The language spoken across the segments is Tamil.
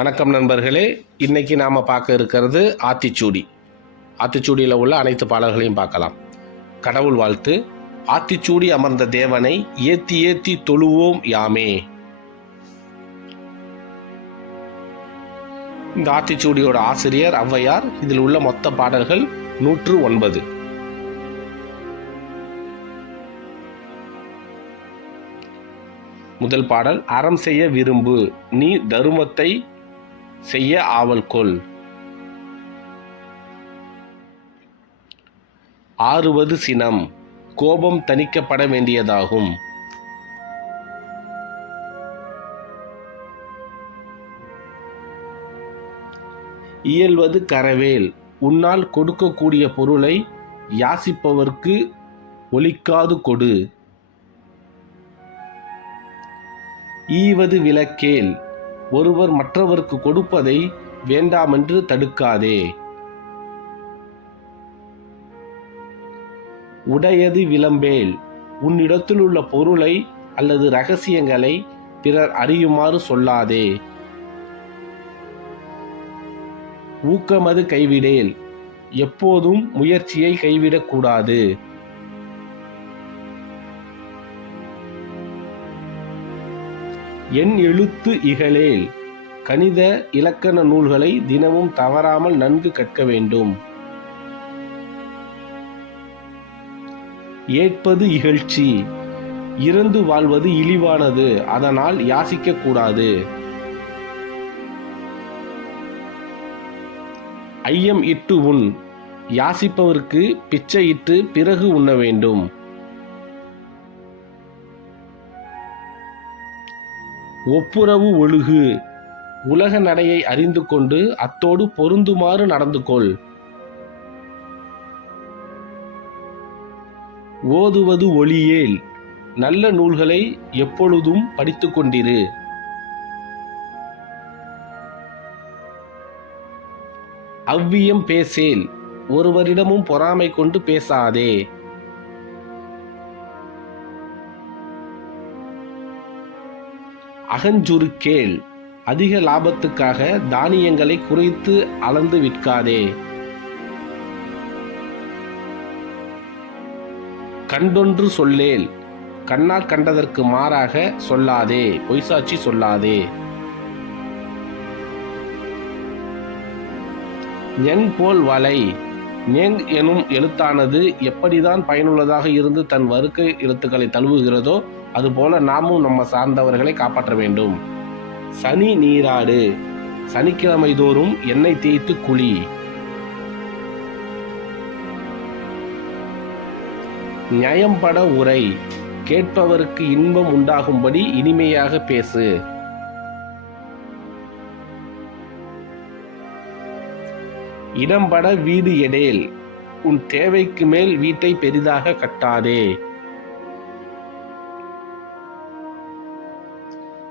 வணக்கம் நண்பர்களே. இன்னைக்கு நாம் பார்க்க இருக்கிறது ஆத்திச்சூடி. ஆத்திச்சூடியில் உள்ள அனைத்து பாடல்களையும் பார்க்கலாம். கடவுள் வாழ்த்து. ஆத்திச்சூடி அமர்ந்த தேவனை ஏத்தி ஏத்தி தொழுவோம் யாமே. இந்த ஆத்திச்சூடியோட ஆசிரியர் ஔவையார் இதில் உள்ள மொத்த பாடல்கள் நூற்று ஒன்பது. முதல் பாடல் அறம் செய்ய விரும்பு நீ தருமத்தை செய்ய ஆவல் கொள். ஆறுவது சினம். கோபம் தணிக்கப்பட வேண்டியதாகும். இயல்வது கரவேல். உன்னால் கொடுக்கக்கூடிய பொருளை யாசிப்பவர்க்கு ஒலிக்காது கொடு. ஈவது விளக்கேல். ஒருவர் மற்றவருக்கு கொடுப்பதை வேண்டாமென்று தடுக்காதே. உடையது விளம்பேல். உன்னிடத்தில் உள்ள பொருளை அல்லது ரகசியங்களை பிறர் அறியுமாறு சொல்லாதே. ஊக்கமது கைவிடேல். எப்போதும் முயற்சியை கைவிடக்கூடாது. என் எழுத்து இகழேல். கணித இலக்கண நூல்களை தினமும் தவறாமல் நன்கு கற்க வேண்டும். ஏற்பது இகழ்ச்சி. இறந்து வாழ்வது இழிவானது. அதனால் யாசிக்க கூடாது. ஐயம் இட்டு உண். யாசிப்பவருக்கு பிச்சை இட்டு பிறகு உண்ண வேண்டும். ஒப்புரவு ஒழுகு. உலக நடையை அறிந்து கொண்டு அத்தோடு பொருந்துமாறு நடந்து கொள். ஓதுவது ஒளியேல். நல்ல நூல்களை எப்பொழுதும் படித்துக் கொண்டிரு. அவ்வியம் பேசேல். ஒருவரிடமும் பொறாமை கொண்டு பேசாதே. அகஞ்சுறு கேள் அதிக லாபத்துக்காக தானியங்களை குறைத்து அளந்து விற்காதே. கண்டொன்று சொல்லேல் கண்ணால் கண்டதற்கு மாறாக சொல்லாதே பொய்சாட்சி சொல்லாதே. என் போல் வலை ஞெங் எனும் எழுத்தானது எப்படிதான் பயனுள்ளதாக இருந்து தன் வருக்கை எழுத்துக்களை தழுவுகிறதோ அதுபோல நாமும் நம்ம சார்ந்தவர்களை காப்பாற்ற வேண்டும். சனி நீராடு. சனிக்கிழமை தோறும் எண்ணெய் தேய்த்து குழி நியம்பட உரை. கேட்பவருக்கு இன்பம் உண்டாகும்படி இனிமையாக பேசு. இடம்பட வீடு எடேல் உன் தேவைக்கு மேல் வீட்டை பெரிதாக கட்டாதே.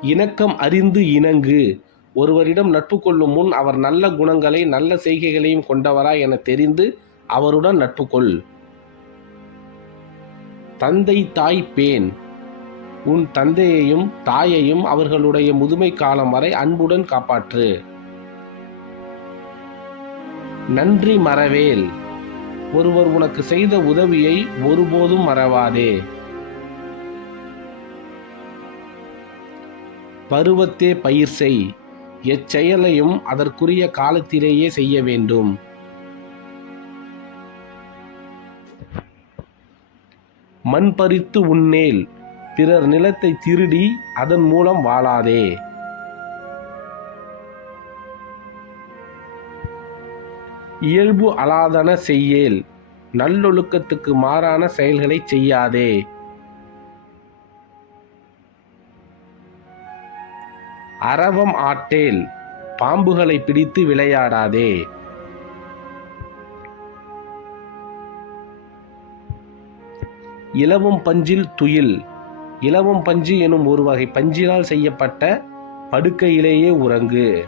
இணக்கம் அறிந்து இணங்கு ஒருவரிடம் நட்பு கொள்ளும் முன் அவர் நல்ல குணங்களை நல்ல செய்கைகளையும் கொண்டவரா என தெரிந்து அவருடன் நட்பு கொள். தந்தை தாய் பேன் உன் தந்தையையும் தாயையும் அவர்களுடைய முதுமை காலம் வரை அன்புடன் காப்பாற்று. நன்றி மறவேல். ஒருவர் உனக்கு செய்த உதவியை ஒருபோதும் மறவாதே. பருவத்தே பயிர் செய். எச்செயலையும் அதற்குரிய காலத்திலேயே செய்ய வேண்டும். மண் பறித்து உன்னேல் பிறர் நிலத்தை திருடி அதன் மூலம் வாழாதே. இயல்பு அலாதன செய்யேல். நல்லொழுக்கத்துக்கு மாறான செயல்களை செய்யாதே. அரவம் ஆட்டேல் பாம்புகளை பிடித்து விளையாடாதே. இலவம் பஞ்சில் துயில். இலவம் பஞ்சு எனும் ஒரு வகை பஞ்சினால் செய்யப்பட்ட படுக்கையிலேயே உறங்கு.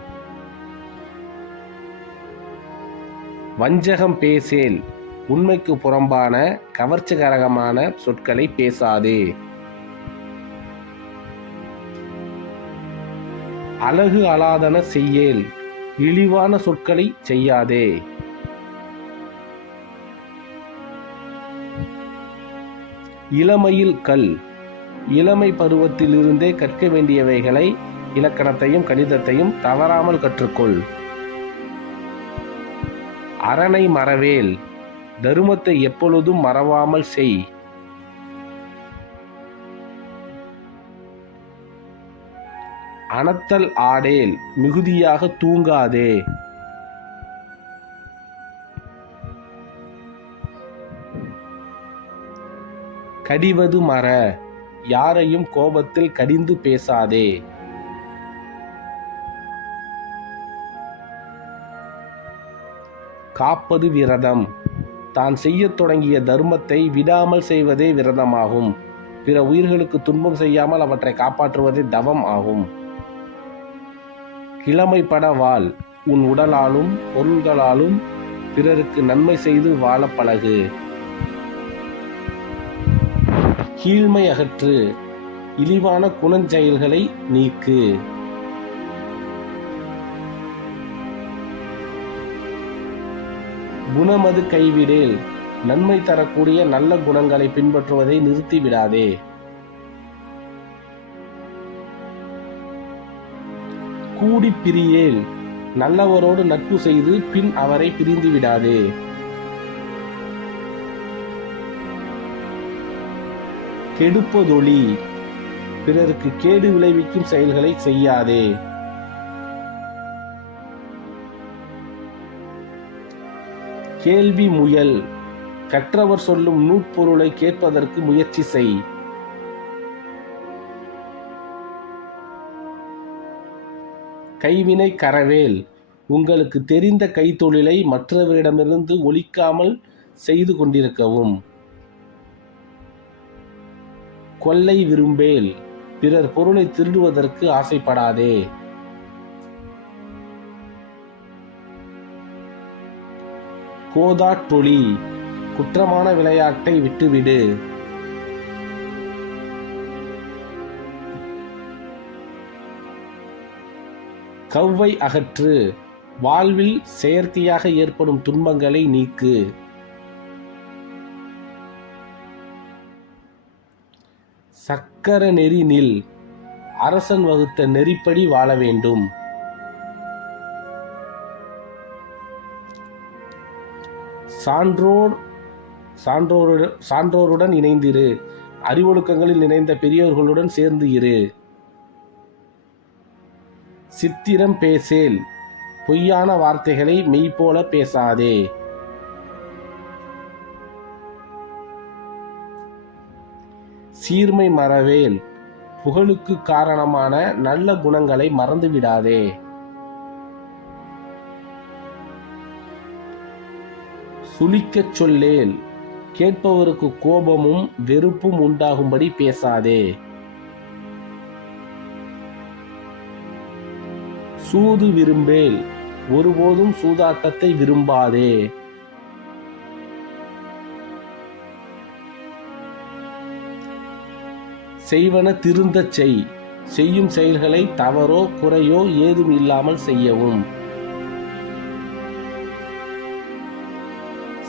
வஞ்சகம் பேசேல். உண்மைக்கு புறம்பான கவர்ச்சிகரகமான சொற்களை பேசாதே. அழகு அலாதன செய்யேல். இழிவான சொற்களை செய்யாதே. இளமையில் கல். இளமை பருவத்திலிருந்தே கற்க வேண்டியவைகளை இலக்கணத்தையும் கணிதத்தையும் தவறாமல் கற்றுக்கொள். அரணை மறவேல் தருமத்தை எப்பொழுதும் மறவாமல் செய். அனத்தல் ஆடேல் மிகுதியாக தூங்காதே. கடிவது மற யாரையும் கோபத்தில் கடிந்து பேசாதே. காப்பது விரதம். தான் செய்யத் தொடங்கிய தர்மத்தை விடாமல் செய்வதே விரதமாகும். பிற உயிர்களுக்கு துன்பம் செய்யாமல் அவற்றை காப்பாற்றுவதே தவம் ஆகும். கிழமைப்பட வாழ். உன் உடலாலும் பொருள்களாலும் பிறருக்கு நன்மை செய்து வாழ பழகு. கீழ்மை அகற்று. இழிவான குணஞ்செயல்களை நீக்கு. குணமது கைவிடேல். நன்மை தரக்கூடிய நல்ல குணங்களை பின்பற்றுவதை நிறுத்திவிடாதே. கூடி பிரியேல். நல்லவரோடு நட்பு செய்து பின் அவரை பிரிந்து விடாதே கெடுப்பதொளி பிறருக்கு கேடு விளைவிக்கும் செயல்களை செய்யாதே. கேள்வி முயல். கற்றவர் சொல்லும் நூற்பொருளை கேட்பதற்கு முயற்சி செய். கைவினை கரவேல். உங்களுக்கு தெரிந்த கைத்தொழிலை மற்றவரிடமிருந்து ஒழிக்காமல் செய்து கொண்டிருக்கவும். கொள்ளை விரும்பேல். பிறர் பொருளை திருடுவதற்கு ஆசைப்படாதே. கோதாட்டொளி குற்றமான விளையாட்டை விட்டுவிடு. கவ்வை அகற்று வாழ்வில் செயற்கையாக ஏற்படும் துன்பங்களை நீக்கு. சக்கர நெறி நில் அரசன் வகுத்த நெறிப்படி வாழ வேண்டும். சான்றோர் சான்றோருடன் சான்றோருடன் இணைந்திரு. அறிவொழுக்கங்களில் இணைந்த பெரியோர்களுடன் சேர்ந்து இரு. சித்திரம் பேசேல். பொய்யான வார்த்தைகளை மெய்ப்போல பேசாதே. சீர்மை மறவேல். புகழுக்கு காரணமான நல்ல குணங்களை மறந்துவிடாதே. சுளிக்கச் சொல்லேல் கேட்பவருக்கு கோபமும் வெறுப்பும் உண்டாகும்படி பேசாதே. சூது விரும்பேல் ஒருபோதும் சூதாட்டத்தை விரும்பாதே. செய்வன திருந்தச் செய் செய்யும் செயல்களை தவறோ குறையோ ஏதும் இல்லாமல் செய்யவும்.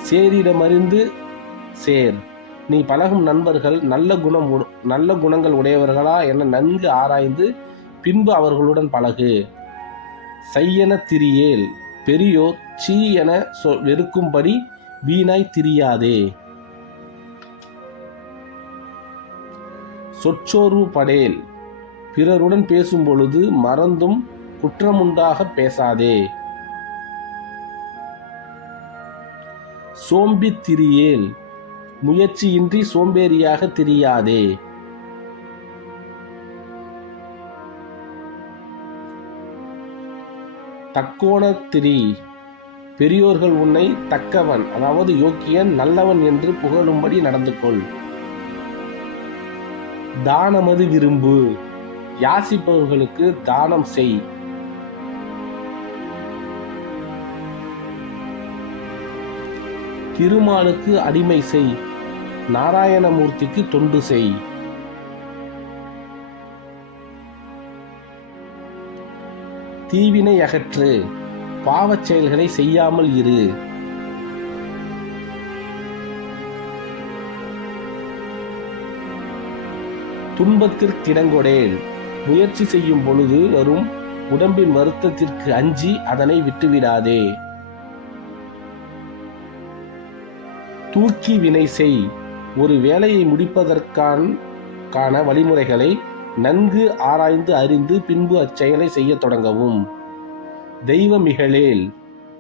சேரிடமறிந்து சேர். நீ பழகும் நண்பர்கள் நல்ல குணம் உட- நல்ல குணங்கள் உடையவர்களா என நன்கு ஆராய்ந்து பின்பு அவர்களுடன் பழகு. செய்யன திரியேல். பெரியோர் சீ என சொ- வெறுக்கும்படி வீணாய் திரியாதே. சொற்சோர்வு படேல். பிறருடன் பேசும் பொழுது மறந்தும் குற்றமுண்டாக பேசாதே. சோம்பித் திரியேல் முயற்சியின்றி சோம்பேறியாக திரியாதே. தக்கோண திரி பெரியோர்கள் உன்னை தக்கவன் அதாவது யோக்கியன் நல்லவன் என்று புகழும்படி நடந்து கொள் தானமது விரும்பு யாசிப்பவர்களுக்கு தானம் செய். திருமாலுக்கு அடிமை செய். நாராயணமூர்த்திக்கு தொண்டு செய். தீவினை அகற்று. பாவச் செயல்களை செய்யாமல் இரு. துன்பத்திற்கிடங்கொடேல் முயற்சி செய்யும் பொழுது வரும் உடம்பின் வருத்தத்திற்கு அஞ்சி அதனை விட்டுவிடாதே. தூக்கி வினை செய். ஒரு வேலையை முடிப்பதற்கான கான வழிமுறைகளை நன்கு ஆராய்ந்து அறிந்து பின்பு அச்செயலை செய்ய தொடங்கவும். தெய்வமிகளேல்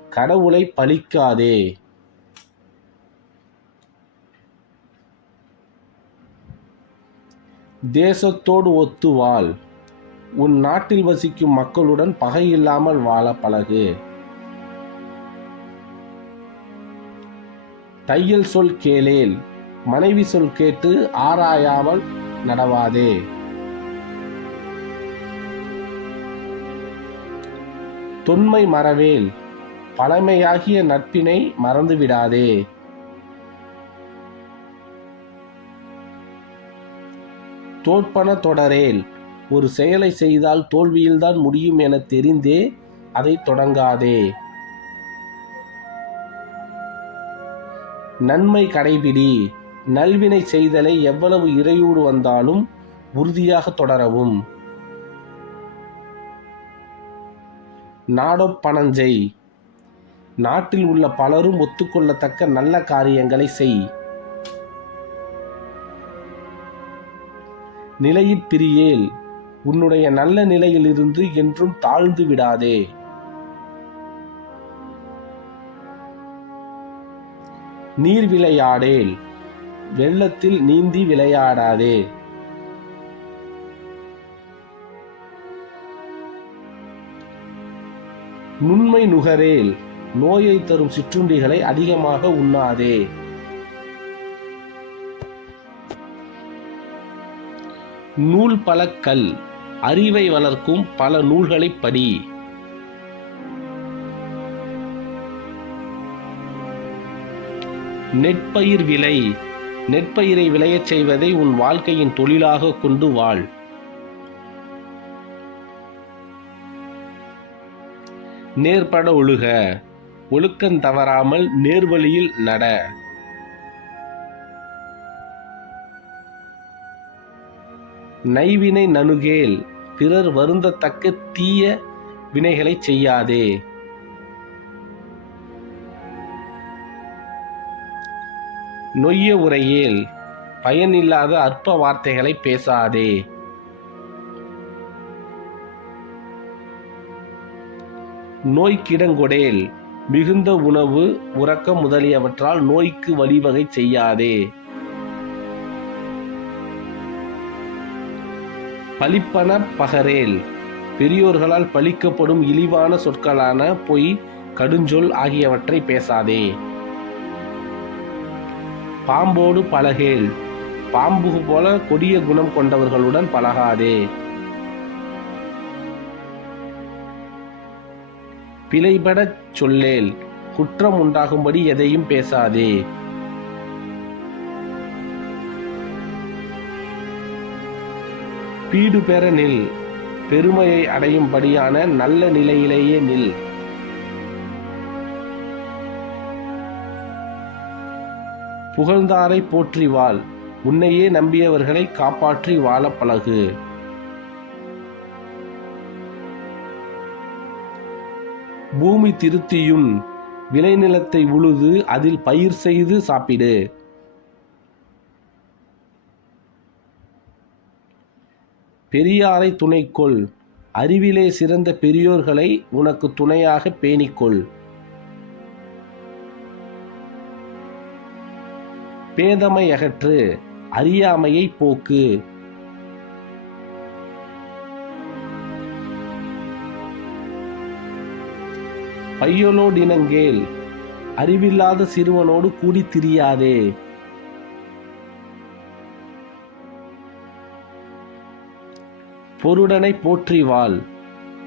கடவுளை பழிக்காதே. தேசத்தோடு ஒத்து வாழ் உன் நாட்டில் வசிக்கும் மக்களுடன் பகை இல்லாமல் வாழ பழகு. தையல் சொல் கேளேல் மனைவி சொல் கேட்டு ஆராயாமல் நடவாதே. தொன்மை மறவேல் பழமையாகிய நட்பினை மறந்துவிடாதே தோற்பன தொடரேல் ஒரு செயலை செய்தால் தோல்வியில்தான் முடியும் என தெரிந்தே அதை தொடங்காதே. நன்மை கடைபிடி. நல்வினை செய்தலை எவ்வளவு இறையூடு வந்தாலும் உறுதியாக தொடரவும். நாடொப்பணஞ்செய் நாட்டில் உள்ள பலரும் ஒத்துக்கொள்ளத்தக்க நல்ல காரியங்களை செய். நிலையிற் பிரியேல். உன்னுடைய நல்ல நிலையிலிருந்து என்றும் தாழ்ந்து விடாதே. நீர் விளையாடேல் வெள்ளத்தில் நீந்தி விளையாடாதே. நுண்மை நுகரேல் நோயை தரும் சிற்றுண்டிகளை அதிகமாக உண்ணாதே. நூல் பல கல் அறிவை வளர்க்கும் பல நூல்களை படி. நெற்பயிர் விலை. நெற்பயிரை விளையச் செய்வதை உன் வாழ்க்கையின் தொழிலாக கொண்டு வாழ். நேர்பட ஒழுக. ஒழுக்கம் தவறாமல் நேர்வழியில் நட. நைவினை நனுகேல் பிறர் வருந்தத்தக்க தீய வினைகளைச் செய்யாதே. நொய்ய உரையேல் பயனில்லாத அற்ப வார்த்தைகளை பேசாதே. நோய்க்கிடங்கொடேல் மிகுந்த உணவு உறக்கம் முதலியவற்றால் நோய்க்கு வழிவகை செய்யாதே. பழிப்பன பகரேல் பெரியோர்களால் பழிக்கப்படும் இழிவான சொற்களான பொய் கடுஞ்சொல் ஆகியவற்றை பேசாதே. பாம்போடு பழகேல் பாம்பு போல கொடிய குணம் கொண்டவர்களுடன் பழகாதே. பிழைபடச் சொல்லேல் குற்றம் உண்டாகும்படி எதையும் பேசாதே. பீடு பெற நில். பெருமையை அடையும்படியான நல்ல நிலையிலேயே நில். புகழ்ந்தாரை போற்றி வாழ். உன்னையே நம்பியவர்களை காப்பாற்றி வாழ பழகு. பூமி திருத்தியும் விளைநிலத்தை உழுது அதில் பயிர் செய்து சாப்பிடு. பெரியாரை துணைக்கொள். அறிவிலே சிறந்த பெரியோர்களை உனக்கு துணையாக பேணிக்கொள். பேதமை அகற்று அறியாமையை போக்கு. பையலோடினங்கேல் அறிவில்லாத சிறுவனோடு கூடி திரியாதே. பொருடனை போற்றி வாழ்.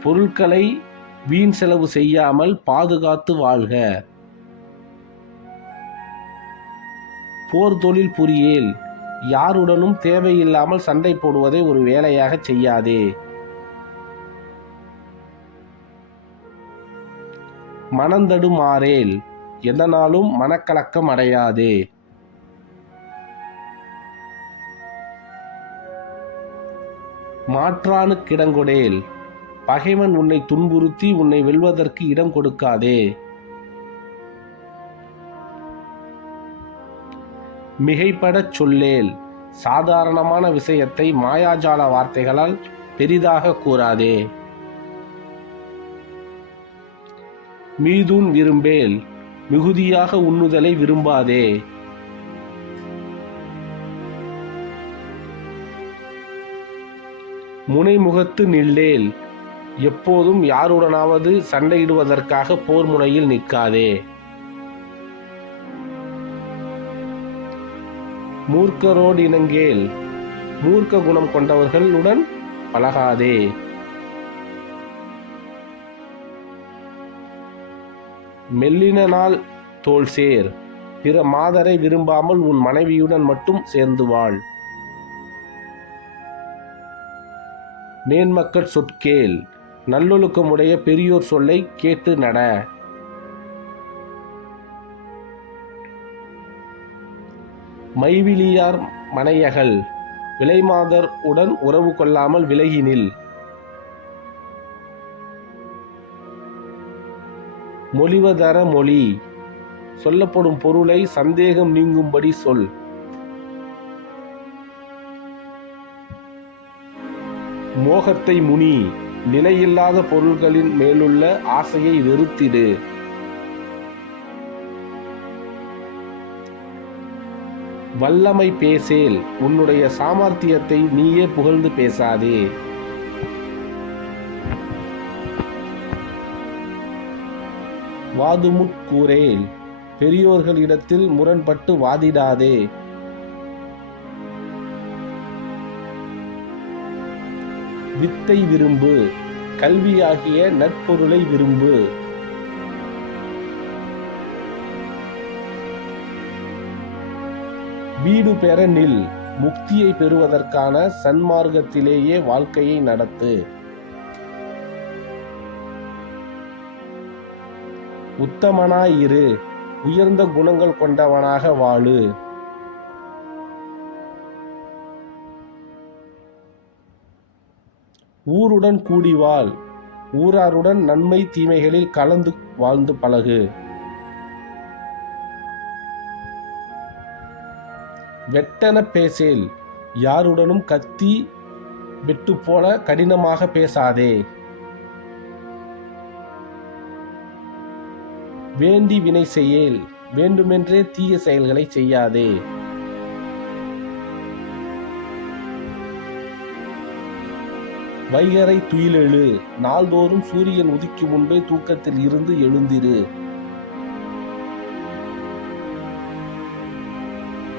பொருட்களை வீண் செலவு செய்யாமல் பாதுகாத்து வாழ்க. போர் தொழில் புரியேல். யாருடனும் தேவையில்லாமல் சண்டை போடுவதை ஒரு வேலையாக செய்யாதே. மனந்தடுமாறேல் எதனாலும் மனக்கலக்கம் அடையாதே. மாற்றானு கிடங்கொடேல். பகைவன் உன்னை துன்புறுத்தி உன்னை வெல்வதற்கு இடம் கொடுக்காதே. மிகைப்படச் சொல்லேல் சாதாரணமான விஷயத்தை மாயாஜால வார்த்தைகளால் பெரிதாக கூறாதே. மீதுன் விரும்பேல் மிகுதியாக உண்ணுதலை விரும்பாதே. முனைமுகத்து நில்லேல் எப்போதும் யாருடனாவது சண்டையிடுவதற்காக போர் முனையில் நிற்காதே. மூர்க்கரோடு இணங்கேல் மூர்க்க குணம் கொண்டவர்களுடன் பழகாதே. மெல்லினால் தோல் சேர். பிற மாதரை விரும்பாமல் உன் மனைவியுடன் மட்டும் சேர்ந்து வாழ். நேன்மக்கள் சொற்கேல் நல்லொழுக்கமுடைய பெரியோர் சொல்லை கேட்டு நட. மைவிலியார் மனையகள் விலைமாதர் உடன் உறவு கொள்ளாமல் விலகினில் மொழிவதர மொழி சொல்லப்படும் பொருளை சந்தேகம் நீங்கும்படி சொல். மோகத்தை முனி நிலையில்லாத பொருள்களின் மேலுள்ள ஆசையை வெறுத்திடு. வல்லமை பேசேல் உன்னுடைய சாமர்த்தியத்தை நீயே புகழ்ந்து பேசாதே. வாதுமுட்கூரேல் பெரியோர்களிடத்தில் முரண்பட்டு வாதிடாதே. வித்தை விரும்பு கல்வியாகிய நற்பொருளை விரும்பு. வீடு பெற நில் முக்தியை பெறுவதற்கான சன்மார்க்கத்திலேயே வாழ்க்கையை நடத்து. உத்தமனாய் இரு உயர்ந்த குணங்கள் கொண்டவனாக வாழு. ஊருடன் கூடி வாழ் ஊராருடன் நன்மை தீமைகளில் கலந்து வாழ்ந்து பழகு. வெட்டன பேசேல். யாருடனும் கத்தி வெட்டு போல கடினமாக பேசாதே. வேண்டி வினை செய்யேல். வேண்டுமென்றே தீய செயல்களை செய்யாதே. வைகரை துயிலெழு. நாள்தோறும் சூரியன் உதிக்கும் முன்பே தூக்கத்தில் இருந்து எழுந்திரு.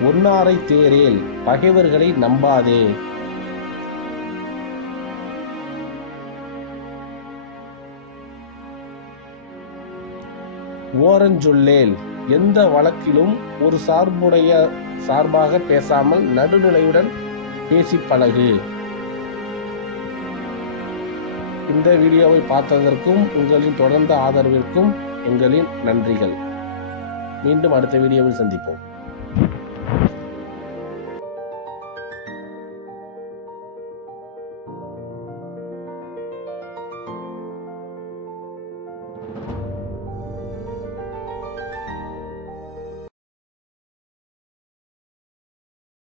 ஒன்னாரை தேரேல் பகைவர்களை நம்பாதே. ஓரஞ்சொல்லேல் எந்த வழக்கிலும் ஒரு சார்புடைய சார்பாக பேசாமல் நடுநிலையுடன் பேசி பழகு. இந்த வீடியோவை பார்த்ததற்கும் உங்களின் தொடர்ந்த ஆதரவிற்கும் எங்களின் நன்றிகள். மீண்டும் அடுத்த வீடியோவில் சந்திப்போம்.